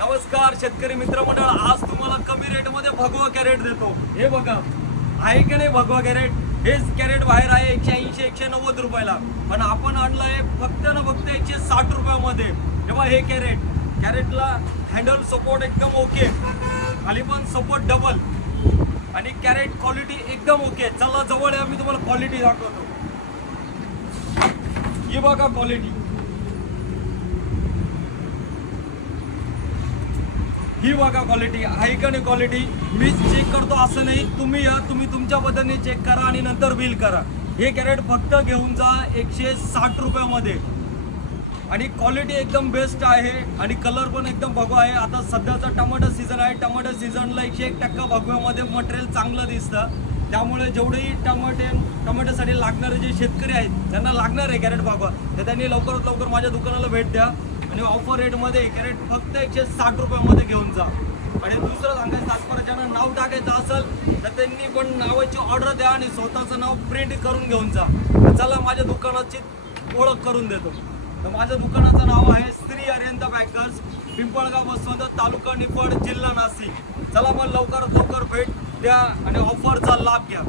नमस्कार शेतकरी मित्रमंडळ, आज तुम्हाला कमी रेटमध्ये भगवा कॅरेट देतो। हे बघा, आहे की नाही भगवा कॅरेट? हेच कॅरेट बाहेर आहे 180 190 रुपयाला, पण आपण आणलंय फक्त ना फक्त 160 रुपयामध्ये। तेव्हा हे कॅरेटला हँडल सपोर्ट एकदम ओके, खाली पण सपोर्ट डबल, आणि कॅरेट क्वालिटी एकदम ओके। चला जवळ या, मी तुम्हाला क्वालिटी दाखवतो। ही बघा क्वालिटी, ही बघा क्वालिटी आहे का नाही? क्वालिटी मी चेक करतो असं नाही, तुम्ही या, तुम्ही तुमच्या पद्धतीने चेक करा आणि नंतर बिल करा। हे कॅरेट फक्त घेऊन जा 160 रुपयामध्ये, आणि क्वालिटी एकदम बेस्ट आहे, आणि कलर पण एकदम भगवा आहे। आता सध्याचा टमाटर सीझन आहे, टमाटर सीझनला 101% भगव्यामध्ये मटेरियल चांगलं दिसतं। त्यामुळे जेवढेही टमाट्यासाठी लागणारे जे शेतकरी आहेत त्यांना लागणार आहे कॅरेट भगवा, तर त्यांनी लवकरात लवकर माझ्या दुकानाला भेट द्या, आणि ऑफर रेटमध्ये कॅरेट फक्त 160 रुपयामध्ये घेऊन जा। आणि दुसरं सांगायचं तात्पर्य, ज्यांना नाव टाकायचं असेल तर त्यांनी पण नावाची ऑर्डर द्या आणि स्वतःचं नाव प्रिंट करून घेऊन जा। चला माझ्या दुकानाची ओळख करून देतो। तर माझ्या दुकानाचं नाव आहे श्री अरिहंत बॅकर्स, पिंपळगाव बसवंत, तालुका निफाड, जिल्हा नाशिक। चला मग लवकरात लवकर भेट द्या आणि ऑफरचा लाभ घ्या।